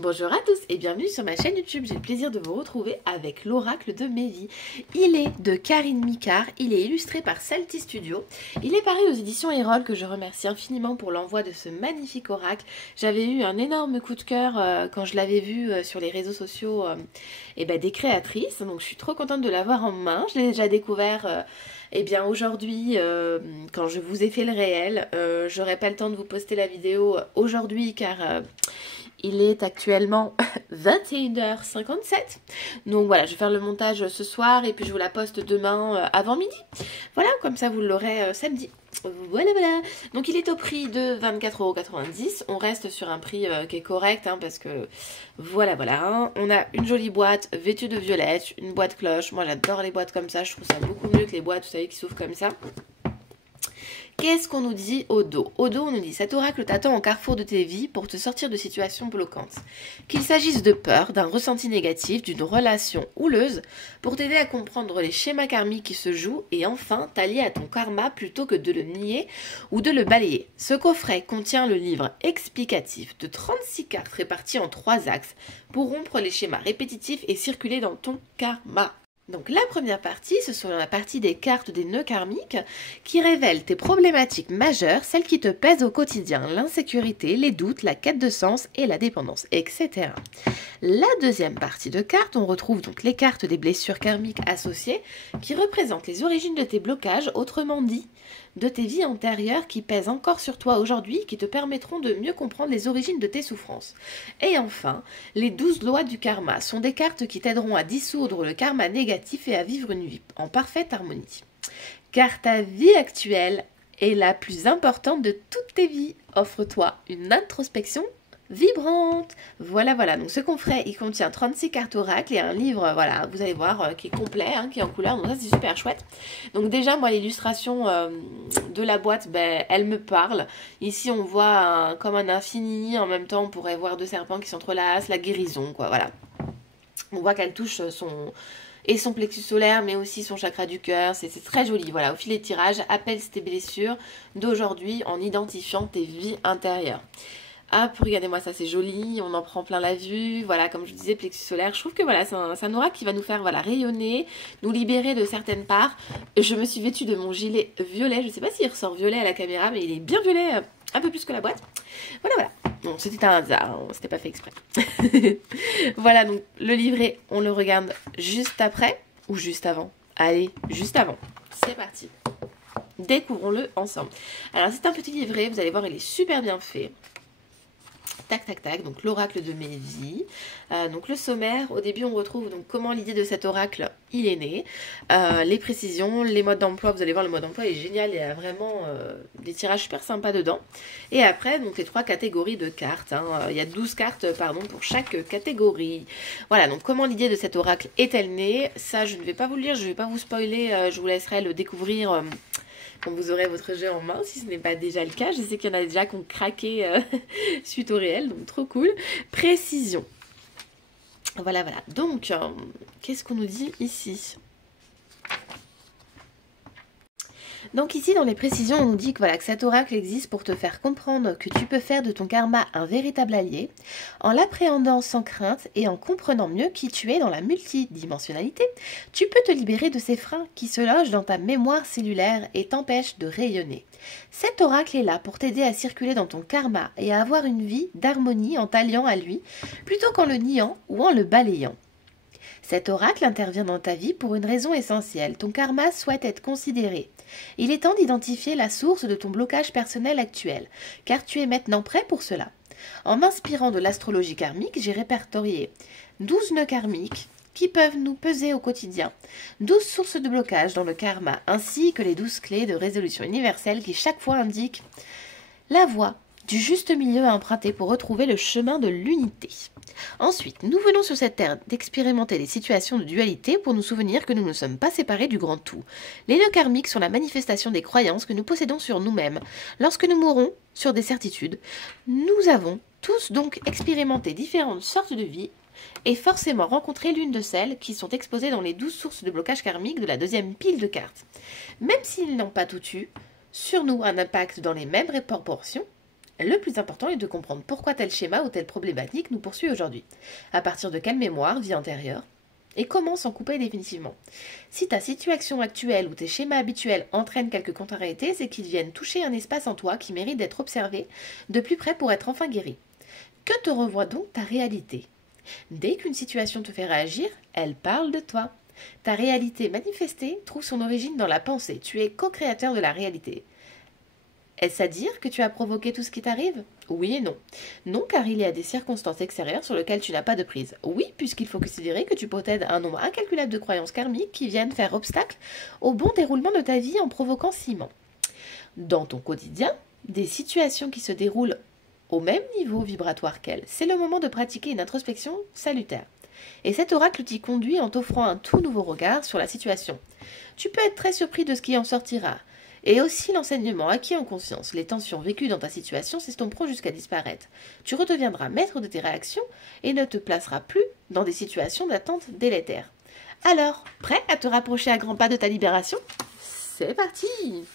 Bonjour à tous et bienvenue sur ma chaîne YouTube. J'ai le plaisir de vous retrouver avec l'oracle de mes vies. Il est de Karine Micard, il est illustré par Salty Studio. Il est paru aux éditions Erol, que je remercie infiniment pour l'envoi de ce magnifique oracle. J'avais eu un énorme coup de cœur quand je l'avais vu sur les réseaux sociaux des créatrices. Donc je suis trop contente de l'avoir en main. Je l'ai déjà découvert aujourd'hui, quand je vous ai fait le réel. J'aurai pas le temps de vous poster la vidéo aujourd'hui car il est actuellement 21h57. Donc voilà, je vais faire le montage ce soir et puis je vous la poste demain avant midi. Voilà, comme ça vous l'aurez samedi. Voilà. Donc il est au prix de 24,90 €. On reste sur un prix qui est correct parce que voilà. On a une jolie boîte vêtue de violette, une boîte cloche. Moi j'adore les boîtes comme ça, je trouve ça beaucoup mieux que les boîtes, vous savez, qui s'ouvrent comme ça. Qu'est-ce qu'on nous dit au dos? Au dos, on nous dit: cet oracle t'attend au carrefour de tes vies pour te sortir de situations bloquantes. Qu'il s'agisse de peur, d'un ressenti négatif, d'une relation houleuse, pour t'aider à comprendre les schémas karmiques qui se jouent et enfin t'allier à ton karma plutôt que de le nier ou de le balayer. Ce coffret contient le livre explicatif de 36 cartes réparties en 3 axes pour rompre les schémas répétitifs et circuler dans ton karma. Donc la première partie, ce sont la partie des cartes des nœuds karmiques qui révèlent tes problématiques majeures, celles qui te pèsent au quotidien, l'insécurité, les doutes, la quête de sens et la dépendance, etc. La deuxième partie de cartes, on retrouve donc les cartes des blessures karmiques associées qui représentent les origines de tes blocages, autrement dit, de tes vies antérieures qui pèsent encore sur toi aujourd'hui, qui te permettront de mieux comprendre les origines de tes souffrances. Et enfin, les 12 lois du karma sont des cartes qui t'aideront à dissoudre le karma négatif et à vivre une vie en parfaite harmonie. Car ta vie actuelle est la plus importante de toutes tes vies. Offre-toi une introspection vibrante. Voilà. Donc ce coffret, il contient 36 cartes oracles et un livre, voilà, vous allez voir, qui est complet, qui est en couleur. Donc ça, c'est super chouette. Donc déjà, moi, l'illustration de la boîte, elle me parle. Ici, on voit comme un infini. En même temps, on pourrait voir 2 serpents qui s'entrelacent, la guérison, quoi, voilà. On voit qu'elle touche son plexus solaire, mais aussi son chakra du cœur. C'est très joli. Voilà, au fil des tirages, appelle tes blessures d'aujourd'hui en identifiant tes vies intérieures. Hop, regardez-moi ça, c'est joli, on en prend plein la vue. Voilà, comme je vous disais, plexus solaire, je trouve que voilà, c'est un oracle qui va nous faire rayonner, nous libérer de certaines parts. Je me suis vêtue de mon gilet violet, je ne sais pas s'il ressort violet à la caméra, mais il est bien violet, un peu plus que la boîte. Voilà. Bon, c'était un hasard, c'était pas fait exprès. Voilà, donc le livret, on le regarde juste après ou juste avant? Allez, juste avant. C'est parti. Découvrons-le ensemble. Alors, c'est un petit livret, vous allez voir, il est super bien fait. Tac, donc l'oracle de mes vies. Donc le sommaire, au début on retrouve donc comment l'idée de cet oracle il est né, les précisions, les modes d'emploi. Vous allez voir, le mode d'emploi est génial, il y a vraiment des tirages super sympas dedans. Et après donc les 3 catégories de cartes, il y a 12 cartes pour chaque catégorie. Voilà, donc comment l'idée de cet oracle est-elle née? Ça je ne vais pas vous le dire, je ne vais pas vous spoiler, je vous laisserai le découvrir quand vous aurez votre jeu en main, si ce n'est pas déjà le cas. Je sais qu'il y en a déjà qui ont craqué suite au réel, donc trop cool. Précision. Voilà. Donc, qu'est-ce qu'on nous dit ici ? Donc ici, dans les précisions, on nous dit que cet oracle existe pour te faire comprendre que tu peux faire de ton karma un véritable allié, en l'appréhendant sans crainte et en comprenant mieux qui tu es dans la multidimensionnalité. Tu peux te libérer de ces freins qui se logent dans ta mémoire cellulaire et t'empêchent de rayonner. Cet oracle est là pour t'aider à circuler dans ton karma et à avoir une vie d'harmonie en t'alliant à lui, plutôt qu'en le niant ou en le balayant. Cet oracle intervient dans ta vie pour une raison essentielle. Ton karma souhaite être considéré. Il est temps d'identifier la source de ton blocage personnel actuel, car tu es maintenant prêt pour cela. En m'inspirant de l'astrologie karmique, j'ai répertorié 12 nœuds karmiques qui peuvent nous peser au quotidien, 12 sources de blocage dans le karma, ainsi que les 12 clés de résolution universelle qui chaque fois indiquent la voie du juste milieu à emprunter pour retrouver le chemin de l'unité. Ensuite, nous venons sur cette terre d'expérimenter des situations de dualité pour nous souvenir que nous ne sommes pas séparés du grand tout. Les nœuds karmiques sont la manifestation des croyances que nous possédons sur nous-mêmes. Lorsque nous mourons sur des certitudes, nous avons tous donc expérimenté différentes sortes de vies et forcément rencontré l'une de celles qui sont exposées dans les 12 sources de blocage karmique de la deuxième pile de cartes. Même s'ils n'ont pas tout eu sur nous un impact dans les mêmes proportions, Le plus important est de comprendre pourquoi tel schéma ou telle problématique nous poursuit aujourd'hui, à partir de quelle mémoire, vie antérieure, et comment s'en couper définitivement. Si ta situation actuelle ou tes schémas habituels entraînent quelques contrariétés, c'est qu'ils viennent toucher un espace en toi qui mérite d'être observé de plus près pour être enfin guéri. Que te revoit donc ta réalité? Dès qu'une situation te fait réagir, elle parle de toi. Ta réalité manifestée trouve son origine dans la pensée. Tu es co-créateur de la réalité. Est-ce à dire que tu as provoqué tout ce qui t'arrive? Oui et non. Non, car il y a des circonstances extérieures sur lesquelles tu n'as pas de prise. Oui, puisqu'il faut considérer que tu possèdes un nombre incalculable de croyances karmiques qui viennent faire obstacle au bon déroulement de ta vie en provoquant ciment. Dans ton quotidien, des situations qui se déroulent au même niveau vibratoire qu'elles, c'est le moment de pratiquer une introspection salutaire. Et cet oracle t'y conduit en t'offrant un tout nouveau regard sur la situation. Tu peux être très surpris de ce qui en sortira. Et aussi l'enseignement acquis en conscience. Les tensions vécues dans ta situation s'estomperont jusqu'à disparaître. Tu redeviendras maître de tes réactions et ne te placeras plus dans des situations d'attente délétère. Alors, prêt à te rapprocher à grands pas de ta libération? C'est parti!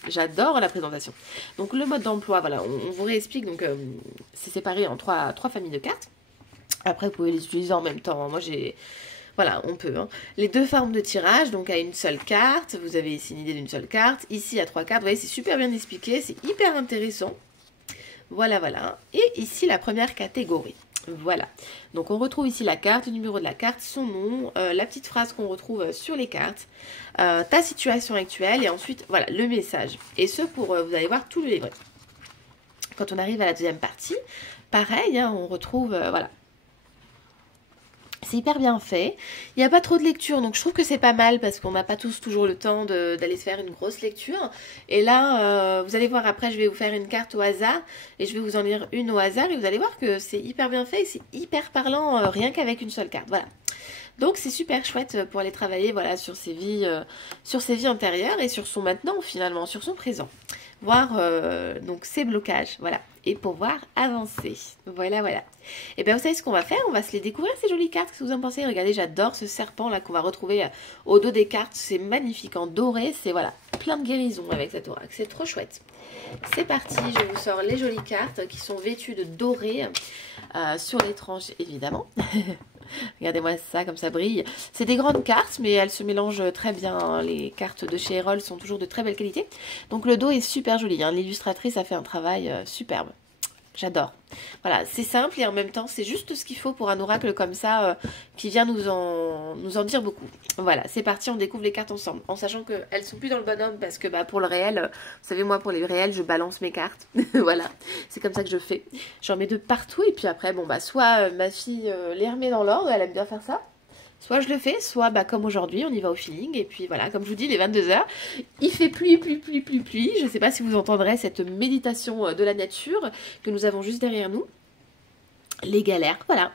J'adore la présentation. Donc le mode d'emploi, voilà, on vous réexplique. Donc c'est séparé en trois familles de cartes. Après, vous pouvez les utiliser en même temps. Moi, j'ai... Voilà, on peut. Hein. Les deux formes de tirage, donc à une seule carte. Vous avez ici une idée d'une seule carte. Ici, à 3 cartes. Vous voyez, c'est super bien expliqué. C'est hyper intéressant. Voilà, voilà. Et ici, la première catégorie. Voilà. Donc, on retrouve ici la carte, le numéro de la carte, son nom, la petite phrase qu'on retrouve sur les cartes, ta situation actuelle et ensuite, voilà, le message. Et ce, pour, vous allez voir, tout le livret. Quand on arrive à la deuxième partie, pareil, hein, on retrouve, voilà. C'est hyper bien fait. Il n'y a pas trop de lecture, donc je trouve que c'est pas mal parce qu'on n'a pas tous toujours le temps d'aller se faire une grosse lecture. Et là, vous allez voir après, je vais vous faire une carte au hasard et je vais vous en lire une au hasard et vous allez voir que c'est hyper bien fait et c'est hyper parlant rien qu'avec une seule carte. Voilà. Donc c'est super chouette pour aller travailler voilà, sur ses vies antérieures et sur son maintenant finalement, sur son présent. Voir donc ses blocages, voilà, et pouvoir avancer. Voilà, voilà. Et bien vous savez ce qu'on va faire? On va se les découvrir ces jolies cartes. Qu'est-ce que vous en pensez? Regardez, j'adore ce serpent là qu'on va retrouver au dos des cartes. C'est magnifique en doré, c'est voilà, plein de guérison avec cet oracle. C'est trop chouette. C'est parti, je vous sors les jolies cartes qui sont vêtues de doré sur les tranches évidemment. Regardez-moi ça, comme ça brille. C'est des grandes cartes, mais elles se mélangent très bien. Hein. Les cartes de chez Erol sont toujours de très belle qualité. Donc le dos est super joli. Hein. L'illustratrice a fait un travail superbe. J'adore. Voilà, c'est simple et en même temps, c'est juste ce qu'il faut pour un oracle comme ça qui vient nous en dire beaucoup. Voilà, c'est parti, on découvre les cartes ensemble. En sachant qu'elles sont plus dans le bonhomme parce que bah, pour le réel, vous savez, moi, pour les réels, je balance mes cartes. Voilà, c'est comme ça que je fais. J'en mets de partout et puis après, bon, bah, soit ma fille les remet dans l'ordre, elle aime bien faire ça. Soit je le fais, soit bah, comme aujourd'hui, on y va au feeling. Et puis voilà, comme je vous dis, les 22 h, il fait pluie. Je ne sais pas si vous entendrez cette méditation de la nature que nous avons juste derrière nous. Les galères, voilà.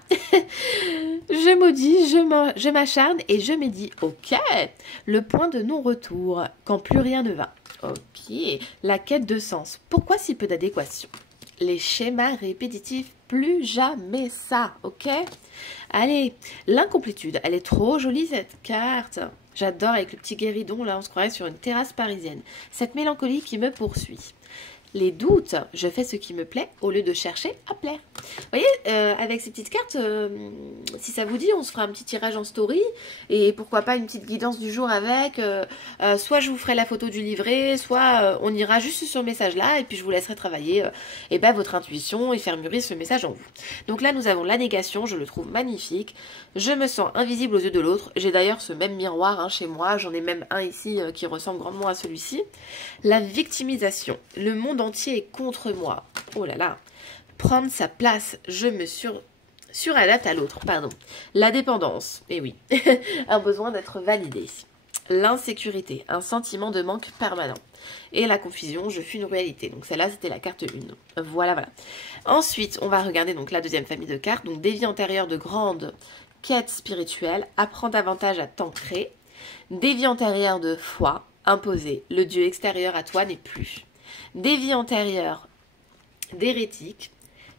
Je maudis, je m'acharne et je médis. Ok, le point de non-retour, quand plus rien ne va. Ok, la quête de sens. Pourquoi si peu d'adéquation? Les schémas répétitifs, plus jamais ça, ok? Allez, l'incomplétude, elle est trop jolie cette carte. J'adore avec le petit guéridon, là on se croirait sur une terrasse parisienne. Cette mélancolie qui me poursuit. Les doutes, je fais ce qui me plaît au lieu de chercher à plaire. Vous voyez, avec ces petites cartes, si ça vous dit, on se fera un petit tirage en story et pourquoi pas une petite guidance du jour avec. Soit je vous ferai la photo du livret, soit on ira juste sur ce message-là et puis je vous laisserai travailler et ben, votre intuition et faire mûrir ce message en vous. Donc là, nous avons la négation, je le trouve magnifique. Je me sens invisible aux yeux de l'autre. J'ai d'ailleurs ce même miroir hein, chez moi, j'en ai même un ici qui ressemble grandement à celui-ci. La victimisation, le monde entier est contre moi. Oh là là. Prendre sa place, je me suradapte à l'autre, pardon. La dépendance, et oui, un besoin d'être validé. L'insécurité, un sentiment de manque permanent. Et la confusion, je fuis une réalité. Donc celle-là, c'était la carte 1. Voilà, voilà. Ensuite, on va regarder donc la deuxième famille de cartes. Donc des vies antérieures de grandes quêtes spirituelles, apprends davantage à t'ancrer. Des vies antérieures de foi, imposées. Le Dieu extérieur à toi n'est plus. Des vies antérieures d'hérétiques,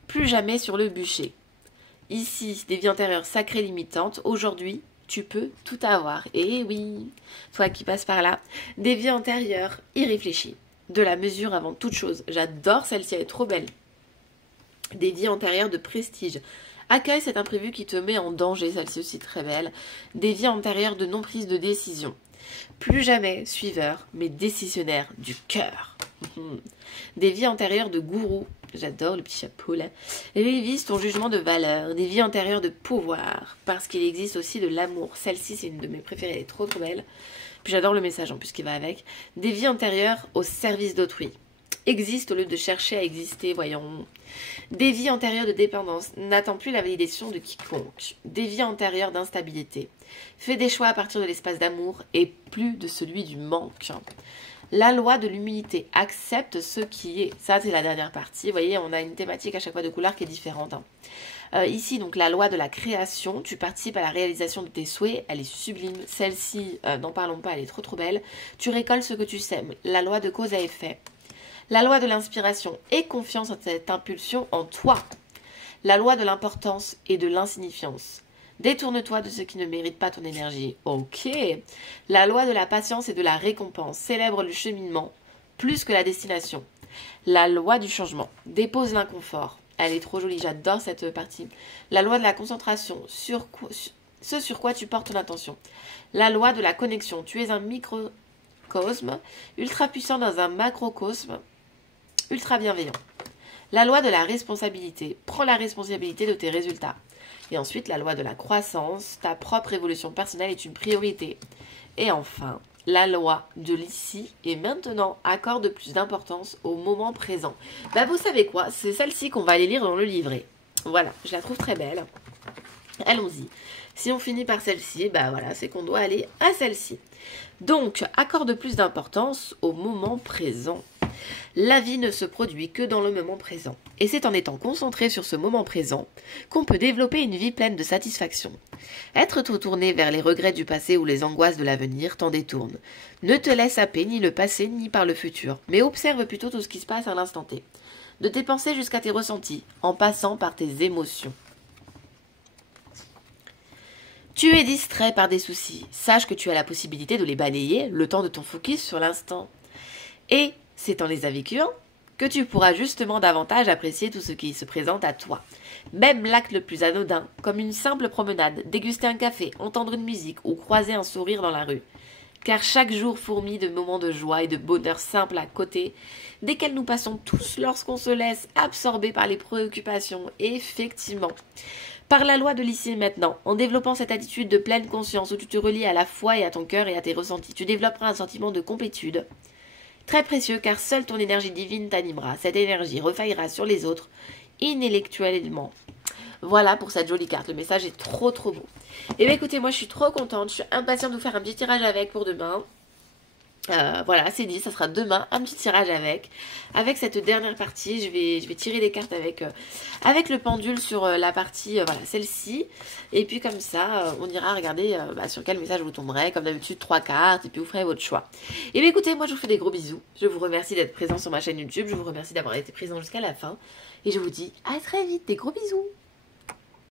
plus jamais sur le bûcher. Ici, des vies antérieures sacrées limitantes. Aujourd'hui, tu peux tout avoir. Et oui, toi qui passes par là. Des vies antérieures irréfléchies. De la mesure avant toute chose. J'adore celle-ci, elle est trop belle. Des vies antérieures de prestige. Accueille cet imprévu qui te met en danger, celle-ci aussi très belle. Des vies antérieures de non-prise de décision. Plus jamais suiveur, mais décisionnaire du cœur. Des vies antérieures de gourou. J'adore le petit chapeau là. Révise ton jugement de valeur. Des vies antérieures de pouvoir. Parce qu'il existe aussi de l'amour. Celle-ci, c'est une de mes préférées. Elle est trop trop belle. Puis j'adore le message en plus qui va avec. Des vies antérieures au service d'autrui. Existe au lieu de chercher à exister, voyons. Des vies antérieures de dépendance. N'attends plus la validation de quiconque. Des vies antérieures d'instabilité. Fais des choix à partir de l'espace d'amour et plus de celui du manque. La loi de l'humilité. Accepte ce qui est. Ça, c'est la dernière partie. Vous voyez, on a une thématique à chaque fois de couleur qui est différente. Ici, donc, la loi de la création. Tu participes à la réalisation de tes souhaits. Elle est sublime. Celle-ci, n'en parlons pas, elle est trop trop belle. Tu récoltes ce que tu sèmes. La loi de cause à effet. La loi de l'inspiration. Aie confiance en cette impulsion en toi. La loi de l'importance et de l'insignifiance. Détourne-toi de ce qui ne mérite pas ton énergie. Ok. La loi de la patience et de la récompense. Célèbre le cheminement plus que la destination. La loi du changement. Dépose l'inconfort. Elle est trop jolie, j'adore cette partie. La loi de la concentration. Ce sur quoi tu portes ton attention. La loi de la connexion. Tu es un microcosme ultra puissant dans un macrocosme ultra bienveillant. La loi de la responsabilité. Prends la responsabilité de tes résultats. Et ensuite, la loi de la croissance. Ta propre évolution personnelle est une priorité. Et enfin, la loi de l'ici et maintenant. Accorde plus d'importance au moment présent. Bah, vous savez quoi? C'est celle-ci qu'on va aller lire dans le livret. Voilà, je la trouve très belle. Allons-y. Si on finit par celle-ci, bah voilà, c'est qu'on doit aller à celle-ci. Donc, accorde plus d'importance au moment présent. La vie ne se produit que dans le moment présent. Et c'est en étant concentré sur ce moment présent qu'on peut développer une vie pleine de satisfaction. Être trop tourné vers les regrets du passé ou les angoisses de l'avenir t'en détourne. Ne te laisse happer ni le passé ni par le futur, mais observe plutôt tout ce qui se passe à l'instant T. De tes pensées jusqu'à tes ressentis, en passant par tes émotions. Tu es distrait par des soucis. Sache que tu as la possibilité de les balayer le temps de ton focus sur l'instant. Et c'est en les vécus que tu pourras justement davantage apprécier tout ce qui se présente à toi. Même l'acte le plus anodin, comme une simple promenade, déguster un café, entendre une musique ou croiser un sourire dans la rue. Car chaque jour fourmille de moments de joie et de bonheur simple à côté, desquels nous passons tous lorsqu'on se laisse absorber par les préoccupations. Et effectivement, par la loi de l'ici et maintenant, en développant cette attitude de pleine conscience où tu te relis à la foi et à ton cœur et à tes ressentis, tu développeras un sentiment de complétude. Très précieux car seule ton énergie divine t'animera. Cette énergie refaillira sur les autres inintellectuellement. Voilà pour cette jolie carte. Le message est trop trop beau. Et bien écoutez, moi je suis trop contente. Je suis impatiente de vous faire un petit tirage avec pour demain. Voilà, c'est dit, ça sera demain un petit tirage avec cette dernière partie. Je vais tirer les cartes avec le pendule sur la partie, voilà, celle-ci. Et puis comme ça, on ira regarder sur quel message vous tomberez. Comme d'habitude, 3 cartes et puis vous ferez votre choix. Et bien écoutez, moi je vous fais des gros bisous. Je vous remercie d'être présent sur ma chaîne YouTube. Je vous remercie d'avoir été présent jusqu'à la fin. Et je vous dis à très vite, des gros bisous.